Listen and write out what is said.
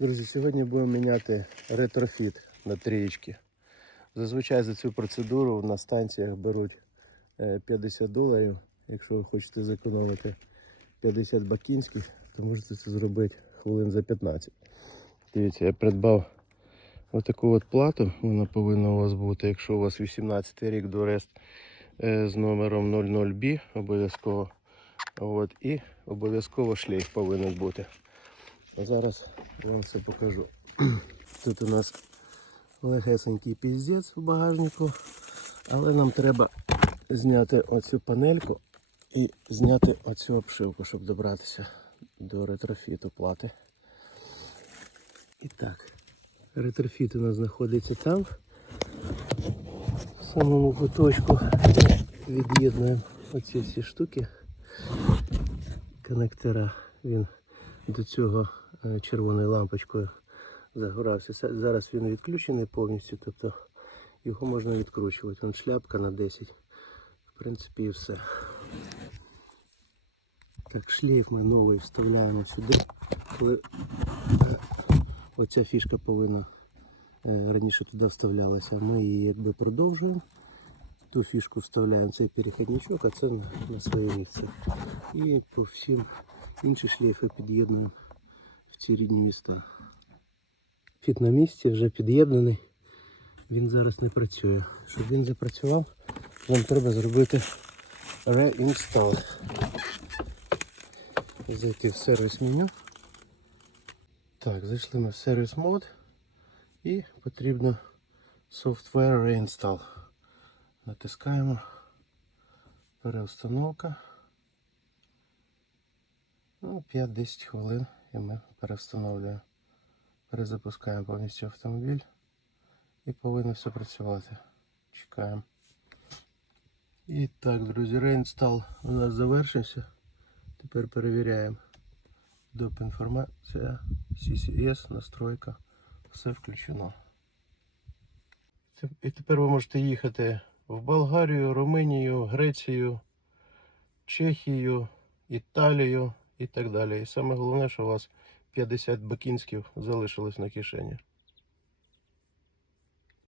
Друзі, сьогодні будемо міняти ретрофіт на трієчки. Зазвичай за цю процедуру на станціях беруть е, 50 доларів. Якщо ви хочете зекономити 50 бакінських, то можете це зробити хвилин за 15. Дивіться, я придбав отаку от плату. Вона повинна у вас бути, якщо у вас 18 рік до рест е, з номером 00B обов'язково. І обов'язково шлейф повинен бути. А зараз вам все покажу. Тут у нас легесенький піздець в багажнику, але нам треба зняти оцю панельку і зняти оцю обшивку, щоб добратися до ретрофіту плати. І так, ретрофіт у нас знаходиться там, в самому куточку. Від'єднуємо оці всі штуки коннектора. Він до цього червоною лампочкою загорався. Зараз він відключений повністю, тобто його можна відкручувати. Вон шляпка на 10. В принципі і все. Так, шлейф ми новий вставляємо сюди. Коли е, оця фішка повинна е, раніше туди вставлялася, ми її якби продовжуємо. Ту фішку вставляємо цей перехідничок, а це на, на своє місце. І по всім інші шлейфи під'єднуємо в ці рідні міста. Фіт на місці вже під'єднаний. Він зараз не працює. Щоб він запрацював, нам треба зробити реінстал. Зайти в сервіс меню. Так, зайшли ми в сервіс мод і потрібно Software Reinstall. Натискаємо переустановка. Ну, 5-10 хвилин і ми перевстановлюємо. Перезапускаємо повністю автомобіль і повинно все працювати. Чекаємо. І так, друзі, реінстал у нас завершився. Тепер перевіряємо. Доп інформація, CCS, настройка, все включено. І тепер ви можете їхати в Болгарію, Румунію, Грецію, Чехію, Італію і так далі. І саме головне, що у вас 50 бакінськів залишилось на кишені.